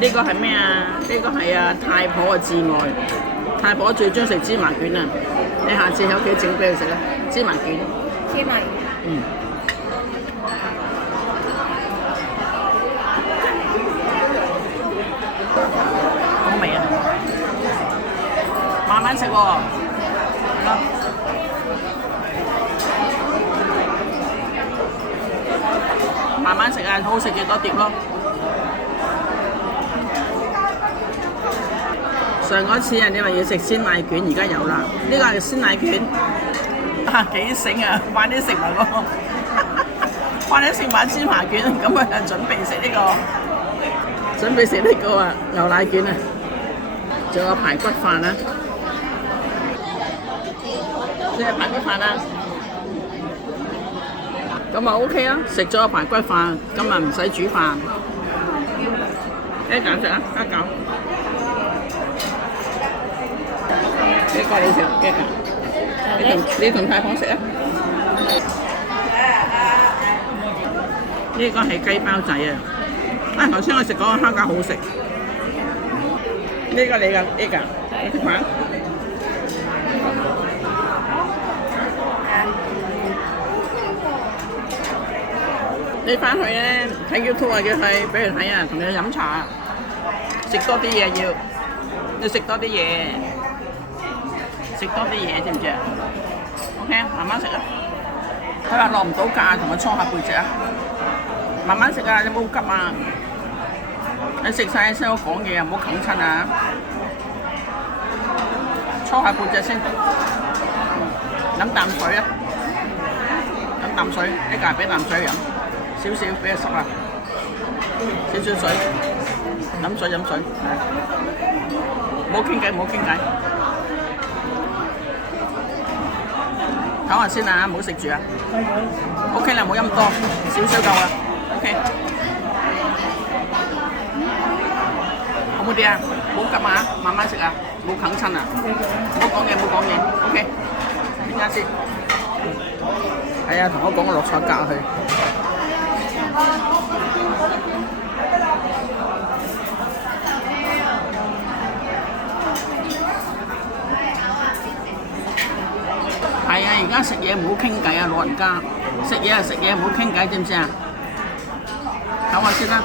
呢個係咩啊？呢個係啊太婆嘅至愛，太婆最中意食芝麻卷啊！你下次喺屋企整俾佢食啊！芝麻卷。芝麻。嗯。好味啊！慢慢食喎，係咯。慢慢食啊，好食幾多碟咯。上嗰次啊，你話要食鮮奶卷，而家有啦。呢個係鮮奶卷，幾醒啊！快啲食埋喎，快啲食埋芝麻卷，咁啊準備食呢個，準備食呢個啊牛奶卷啊，仲有排骨飯啊，即係排骨飯啊。咁啊 OK 啊，食咗個排骨飯，今日唔使煮飯。一嚿食啊，一嚿。呢個你食幾嚿？你同太婆食啊？呢個係雞包仔啊！啊，頭先我食嗰個蝦餃好食。呢個你㗎，呢個你食飯？你翻去咧睇 YouTube 啊，叫佢俾佢睇啊，同你飲茶啊，食多啲嘢要食多啲嘢，食多啲嘢知唔知啊 ？OK， 慢慢食啊。佢話落唔到架，同我搓下背脊啊。慢慢食啊，你冇急啊。你食晒先好講嘢啊，唔好啃親啊。搓下背脊先，飲啖水啊，飲啖水，一嚿俾啖水飲。少少俾佢濕啦，少少水，飲水，唔好傾偈，唞下先啊，唔好食住啊。OK 啦，唔好飲咁多，少少夠啦。OK， 好唔好啲啊？唔好急啊，慢慢食啊，唔好啃親啊，唔好講嘢。OK， 點解先？係啊，同我講個落菜價去。係啊，而家食嘢唔好傾偈啊，老人家食嘢唔好傾偈，知唔知啊？唞下先啦。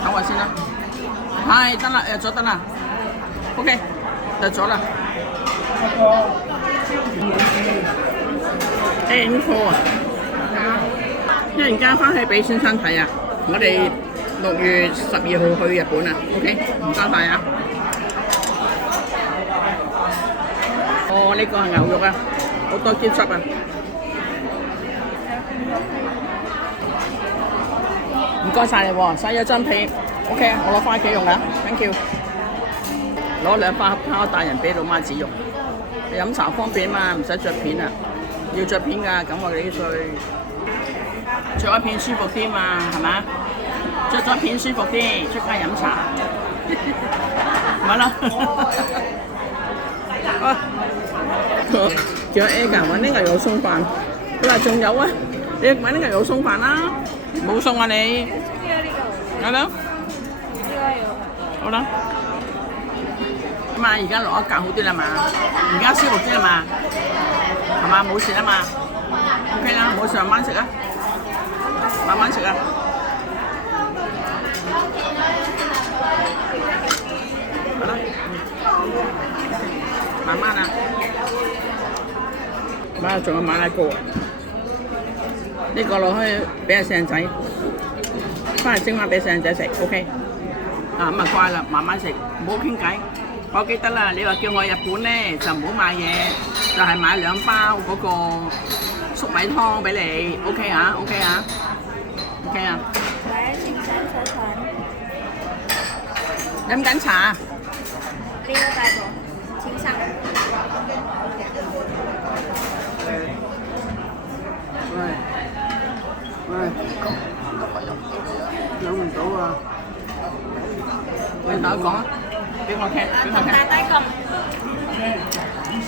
係得啦，入咗得啦。OK， 入咗啦。N4啊！一陣間翻去俾先生睇啊！我哋6月12號去日本啊 ，OK， 唔該晒啊！哦，呢個係牛肉啊，好多椒汁啊！唔該晒你喎，洗咗真皮 ，OK， 我攞翻屋企用啦 ，thank you。攞2包烤大人俾老媽子用，飲茶方便嘛，唔使著片啊，要著片㗎，咁我哋呢歲。着咗片舒服啲嘛，係咪？着咗片舒服啲，出街飲茶，咪咯。仲有 Aga 揾啲牛肉鬆飯，佢話仲有啊，你揾啲牛肉鬆飯啦，冇餸啊你。係咯。好啦。咁啊，而家落一格好啲啦嘛，而家舒服啲啦嘛，係嘛？冇事啦嘛。OK 啦，冇事慢慢食啊。慢慢食啊！好啦，慢慢啊！媽，仲有馬拉糕啊！呢個落去俾阿細路仔，翻嚟蒸翻俾細路仔食 ，OK。啊咁啊乖啦，慢慢食，唔好傾偈。我記得啦，你話叫我日本咧就唔好買嘢，就係買2包嗰個粟米湯俾你 ，OK 啊 ，OK 啊。OK 啊！飲緊茶。呢個大個，清生。喂，飲唔到啊！你同我講啊，俾我聽，俾我聽。大低咁。